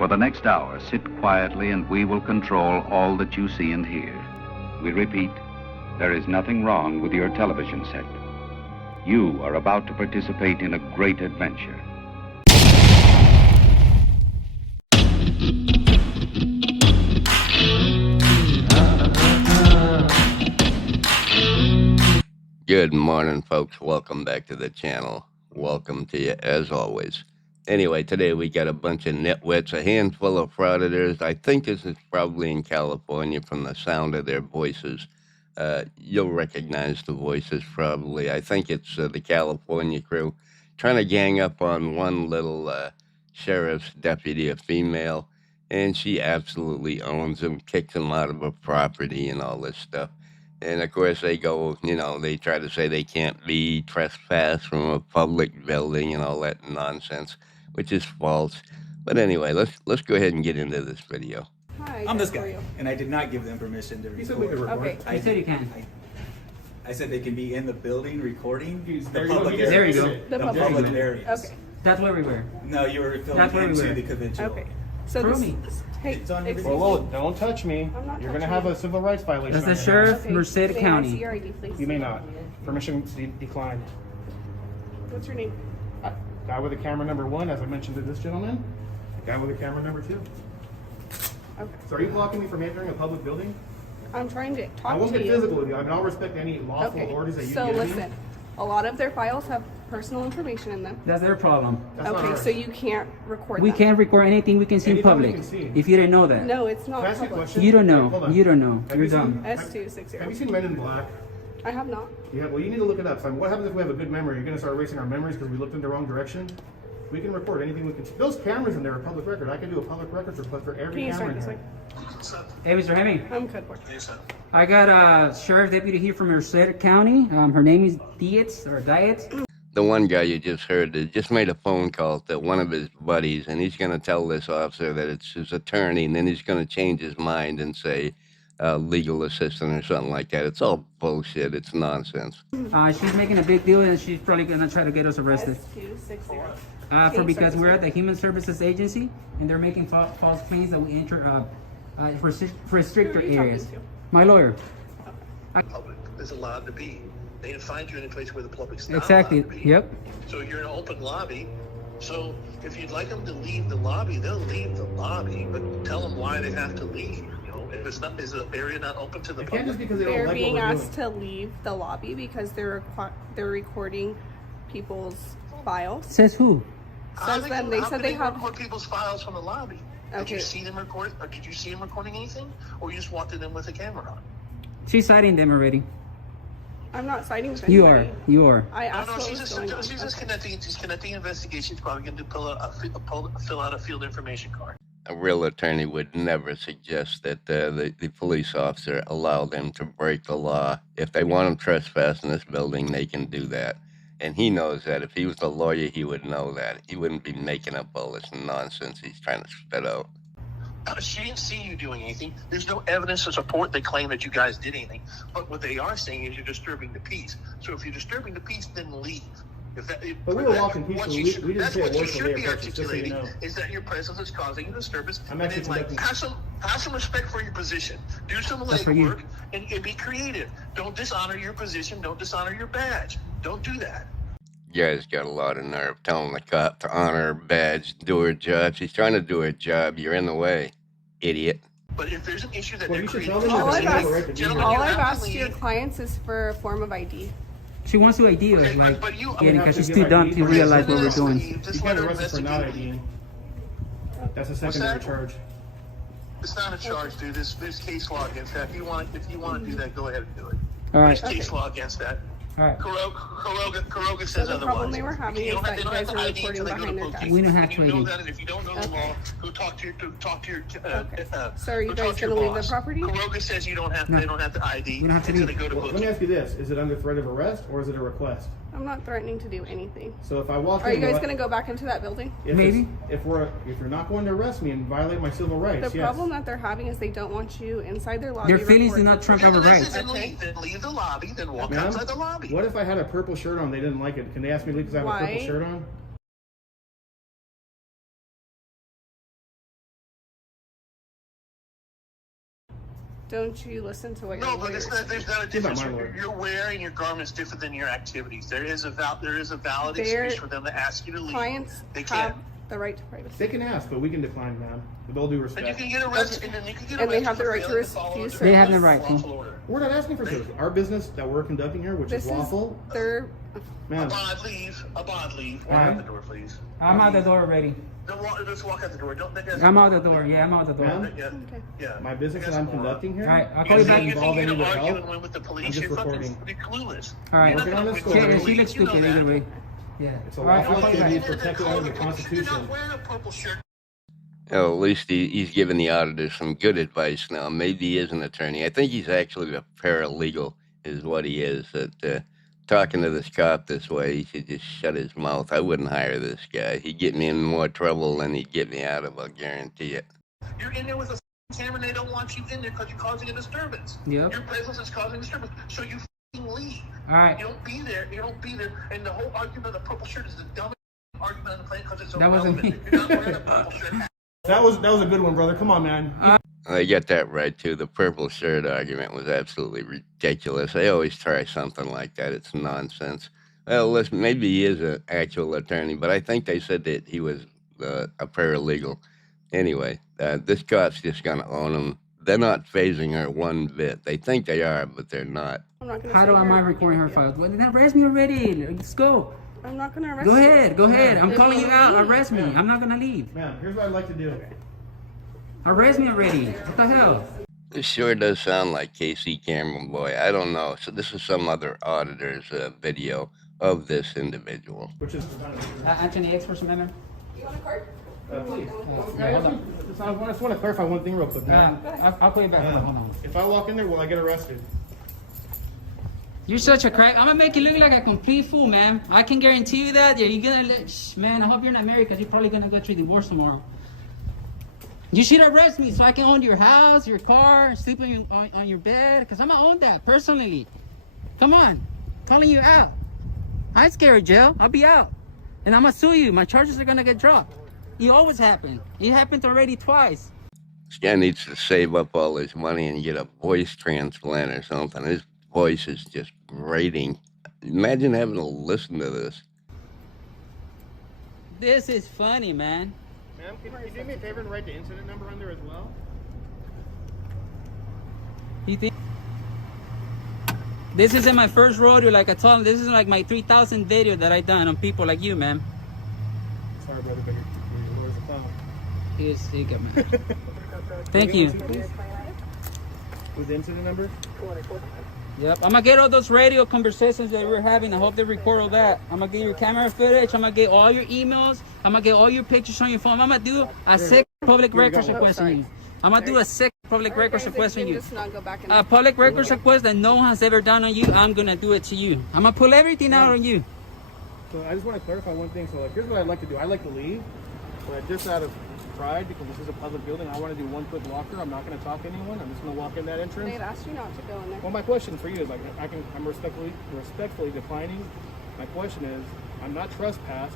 For the next hour, sit quietly and we will control all that you see and hear. We repeat, there is nothing wrong with your television set. You are about to participate in a great adventure. Good morning, folks. Welcome back to the channel. Welcome to you, as always. Anyway, today we got a bunch of nitwits, a handful of frauditors. I think this is probably in California from the sound of their voices. You'll recognize the voices probably. I think it's the California crew trying to gang up on one little sheriff's deputy, a female, and she absolutely owns him, kicks him out of her property and all this stuff. And, of course, they go, they try to say they can't be trespassed from a public building and all that nonsense, which is false. But anyway, let's go ahead and get into this video. Hi, I'm this guy, and I did not give them permission to record. Okay. You said you can. I said they can be in the building recording the There you public go. areas. There you go. The public areas. Okay. That's where we were. No, you were That's where filming we into were. the convention. Okay. So Prove this, me. hey, It's on your excuse video. me. Whoa, don't touch me. I'm not You're going to touching have you. a civil rights violation. That's the on your sheriff, Okay. Merced May I see County. your ID, please? hands. You may not. Permission declined. What's your name? Guy with the camera number 1, as I mentioned to this gentleman. Guy with the camera number 2. Okay. So are you blocking me from entering a public building? I'm trying to I talk won't to get you. physical with you. I mean, I'll respect any lawful Okay. orders that you So give me. listen, a lot of their files have personal information in them. That's their problem. That's not Okay, ours. so you can't record We them. can't record anything we can see in Anything we public. can see. If you didn't know that. No, it's not Can I ask you a public. question? You don't Hold know. on. You don't know. Have You're you seen- dumb. S260. Have you seen Men in Black? I have not. Yeah, well, you need to look it up. So what happens if we have a good memory? You're going to start erasing our memories because we looked in the wrong direction? We can record anything we can see. Those cameras in there are public record. I can do a public records request for Can every you camera start in this there. way? Hey, Mr. Hemming. I'm good for I got a sheriff deputy here from Merced County. Her name is Dietz or Dietz. The one guy you just heard just made a phone call to one of his buddies, and he's going to tell this officer that it's his attorney, and then he's going to change his mind and say legal assistant or something like that. It's all bullshit. It's nonsense. She's making a big deal, and she's probably gonna try to get us arrested. S260. Because we're at the Human Services Agency, and they're making false claims that we enter restricted Who are you talking areas. to? My lawyer. Public is allowed to be. They didn't find you in a place where the public's not Exactly. allowed to be. Yep. So you're in an open lobby. So if you'd like them to leave the lobby, they'll leave the lobby, but tell them why they have to leave. You know, if it's not, is the area not open to the It can't just public? because they don't They're like being what we're asked doing. to leave the lobby because they're recording people's files. Says who? Says them. They How said can they have. record people's files from the lobby. Did Okay. you see them record, or did you see them recording anything, or you just walked in them with a camera on? She's citing them already. I'm not citing with You anybody. are. You are. I No, asked no, what she's was just, going on. she's just connecting. She's connecting investigation. She's probably going to fill out a field information card. A real attorney would never suggest that the police officer allow them to break the law. If they want them trespassing this building, they can do that. And he knows that. If he was a lawyer, he would know that. He wouldn't be making up all this nonsense he's trying to spit out. She didn't see you doing anything. There's no evidence to support they claim that you guys did anything. But what they are saying is you're disturbing the peace. So if you're disturbing the peace, then leave. But we were walking peacefully. We didn't that's say a what you word till should they be approached us, just so you articulating, know. is that your presence is causing a disturbance. I'm And actually then, like, conducting- have some respect for your position. Do some That's for you. legwork and be creative. Don't dishonor your position. Don't dishonor your badge. Don't do that. You guys got a lot of nerve telling the cop to honor her badge, do her job. She's trying to do her job. You're in the way, idiot. But if there's an issue that Well, they're you should creating, tell them All that I've they have asked- a right to be Gentlemen, here. All you I've have to asked your leave. clients is for a form of ID. She wants to ID us, Okay, like, but you- yeah, have because to she's give too ID dumb to for realize what we're Just doing. You let can't her arrest us for not investigate. IDing. That's a secondary that? charge. It's not a charge, dude. There's case law against that. If you want to do that, go ahead and do it. All right. There's case law against that. All right. Kuroga So says the otherwise. problem they were having You is don't have- that they you don't have guys to are ID recording until they go to behind their police. desks. We don't have And to you know ID. that, and if you don't know the Okay. law, go talk to your Okay. So are you go guys talk to your gonna leave the boss. property? Kuroga says you don't have. No. They don't have to ID We don't have to until leave. they go to Well, let me police. ask you this. Is it under threat of arrest or is it a request? I'm not threatening to do anything. So if I walk Are in... you guys what- gonna go back into that building? if Maybe. it's- If you're not going to arrest me and violate my civil rights, The yes. problem that they're having is they don't want you inside their lobby. Their feelings do recording. not trump Okay, our then rights. listen, Okay. then leave the lobby. Then walk Ma'am, outside the lobby. what if I had a purple shirt on, they didn't like it? Can they ask me to leave because I have a purple Why? shirt on? Don't you listen to what your No, but lawyers there's not a He's not difference. my lawyer. You're wearing your garments different than your activities. There is a valid Their excuse for them to ask you to leave. clients They have can. the right to privacy. They can ask, but we can decline, ma'am. With all due And you respect. can get arrested, and then you can get And they arrested have the for right to failing follow refuse under They have the a right to. lawful order. We're not asking for service. Our business that we're conducting here, which This is lawful, is their. A ma'am. bond leave. A bond leave. Walk Ma'am? out the door, please. I'm out the door already. Just walk out the door. Don't. I'm out the door. Yeah, I'm out the door. Ma'am? Yeah. Okay. Yeah. My business that I'm conducting here. All right, I'll You call you think back. you Involve think any you're with help? arguing with the police? I'm just You're fucking recording. clueless. All right. You're not Working on gonna this win story. She the police, looks you know stupid that. either way. Yeah. It's a All right, lawful I'll call you activity back. protected under the You're Constitution. not wearing a purple shirt. Well, at least he's giving the auditors some good advice now. Maybe he is an attorney. I think he's actually a paralegal, is what he is. That talking to this cop this way, he should just shut his mouth. I wouldn't hire this guy. He'd get me in more trouble than he'd get me out of. I'll guarantee it. You're in there with a camera, and they don't want you in there because you're causing a disturbance. Yep. Your presence is causing a disturbance, so you leave. All right. You don't be there. You don't be there. And the whole argument of the purple shirt is the dumbest argument on the planet because it's That wasn't irrelevant. me. You're not wearing a purple shirt. That was a good one, brother. Come on, man. I get that right, too. The purple shirt argument was absolutely ridiculous. They always try something like that. It's nonsense. Well, listen, maybe he is an actual attorney, but I think they said that he was a paralegal. Anyway, this cop's just going to own him. They're not phasing her one bit. They think they are, but they're not. I'm not gonna How sit do here am I and argue recording her with you. files? Well, then arrest me already. Let's go. I'm not gonna arrest Go you. ahead. Go ahead. I'm If calling you out. leave- Arrest me. I'm not gonna leave. Ma'am, here's what I'd like to do. Arrest me already. What the hell? This sure does sound like KC Cameron Boy. I don't know. So this is some other auditor's video of this individual. Which is Anthony X First Amendment. please. Yeah, hold on. I just want to clarify one thing real quick, ma'am. I'll call you back. Hold on. If I walk in there, will I get arrested? You're such a crack. I'm gonna make you look like a complete fool, man. I can guarantee you that. Yeah, you're gonna, man. I hope you're not married because you're probably gonna go through divorce tomorrow. You should arrest me so I can own your house, your car, sleep on your bed. Because I'm gonna own that personally. Come on, calling you out. I ain't scared of jail. I'll be out, and I'm gonna sue you. My charges are gonna get dropped. It always happen. It happened already twice. This guy needs to save up all his money and get a voice transplant or something. His voice is just grating. Imagine having to listen to this. This is funny, man. Ma'am, can you do me a favor and write the incident number on there as well? You think this isn't my first rodeo? Like I told him, this is like my 3,000 video that I done on people like you, man. Sorry, brother, but your lawyer's a clown. Here you go, man. Thank you. With the incident number? Yep, I'm gonna get all those radio conversations that we're having. I hope they record all that. I'm gonna get your camera footage. I'm gonna get all your emails. I'm gonna get all your pictures on your phone. I'm gonna do a sick public records request on you. I'm gonna do a sick public records request on you. Just not go back in A public records request that no one has ever done on you. I'm gonna do it to you. I'm gonna pull everything out on you. So I just want to clarify one thing. So like, here's what I'd like to do. I'd like to leave, but just out of pride, because this is a public building, I want to do one quick walker. I'm not going to talk to anyone. I'm just going to walk in that entrance. They've asked you not to go in there. Well, my question for you is like, I'm respectfully declining. My question is, I'm not trespassed.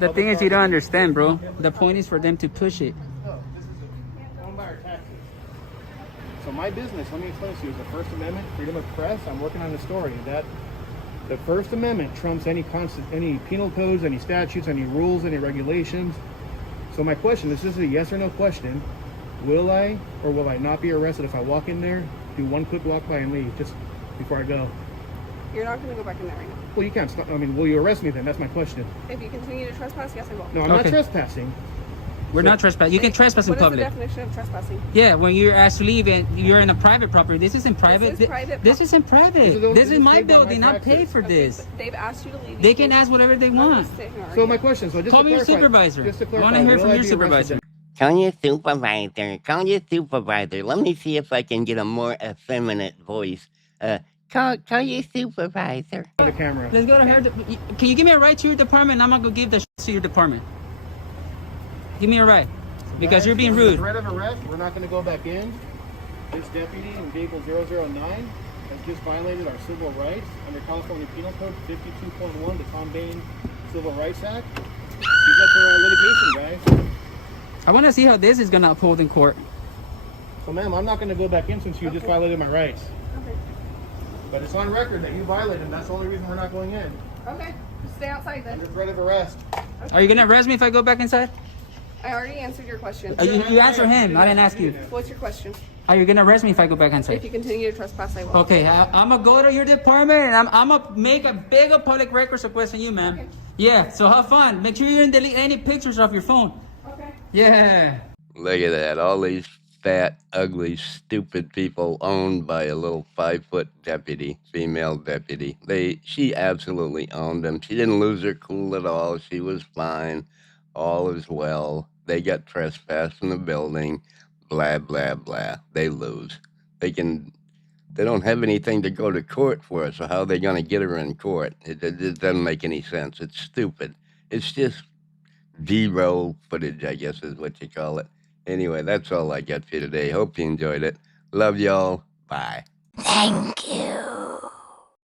The thing is, you don't understand, bro. The point is for them to push it. No, this is owned by our taxes. So my business, let me explain to you, is the First Amendment, freedom of press. I'm working on a story that the First Amendment trumps any penal codes, any statutes, any rules, any regulations. So my question, this is a yes or no question. Will I or will I not be arrested if I walk in there, do one quick walk by and leave just before I go? You're not going to go back in there right now. Well, you can't stop. I mean, will you arrest me then? That's my question. If you continue to trespass, yes, I will. No, I'm Okay. not trespassing. We're not trespassing. You can trespass in What is the public. definition of trespassing? Yeah, when you're asked to leave and you're in a private property. This isn't private. This is private This isn't private. This This is is my paid by my building. I taxes. paid for Okay, this. but they've asked you to leave. They can ask whatever they I'm not want. gonna sit here and So argue. my question, so just Call to me your clarify, supervisor. just to I clarify, want to hear will from I your be arrested supervisor. Call your supervisor. Call your supervisor. Let me see if I can get a more effeminate voice. Call your supervisor. on the camera? Let's go to her. Can you give me a ride to your department? I'm gonna go give the to your department. Give me a ride, because you're being Under rude. threat of arrest, we're not going to go back in. This deputy in vehicle 009 has just violated our civil rights under California Penal Code 52.1, the Tom Bain Civil Rights Act. He's up for litigation, guys. I want to see how this is gonna uphold in court. So, ma'am, I'm not going to go back in since you just violated my rights. Okay. But it's on record that you violated, and that's the only reason we're not going in. Okay. Just stay outside then. Under threat of arrest. Are you gonna arrest me if I go back inside? I already answered your question. You answer him. I didn't ask you. What's your question? Are you gonna arrest me if I go back If inside? you continue to trespass, I will. Okay, I'm gonna go to your department and I'm gonna make a big public records request on you, ma'am. Okay. Yeah, so have fun. Make sure you didn't delete any pictures off your phone. Okay. Yeah. Look at that. All these fat, ugly, stupid people owned by a little 5-foot deputy, female deputy. She absolutely owned them. She didn't lose her cool at all. She was fine. All is well. They got trespassed in the building. Blah, blah, blah. They lose. They don't have anything to go to court for, so how are they going to get her in court? It doesn't make any sense. It's stupid. It's just B-roll footage, I guess is what you call it. Anyway, that's all I got for you today. Hope you enjoyed it. Love y'all. Bye. Thank you.